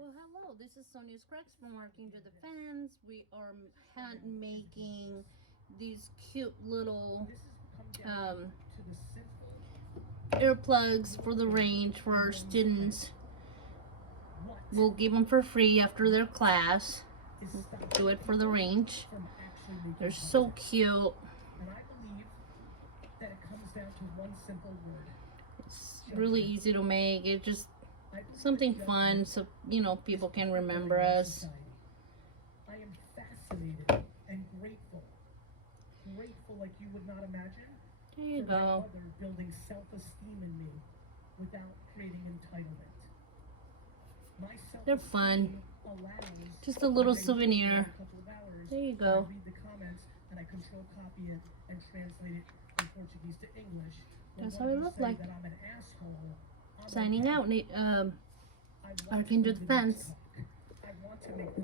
Well, hello, this is Sonia's Cracks from Working to the Fans. We are hand making these cute little earplugs for the range for our students. We'll give them for free after their class. We'll do it for the range. They're so cute. It's really easy to make. It's just something fun so people can remember us. I am fascinated and grateful like you would not imagine. There you go. For building self-esteem in me without creating entitlement. They're fun. Just a little souvenir. There you go. I read the comments and I control copy it and translate it from Portuguese to English. That's how it looks like. That I'm an asshole. Signing out, Working to the Fence.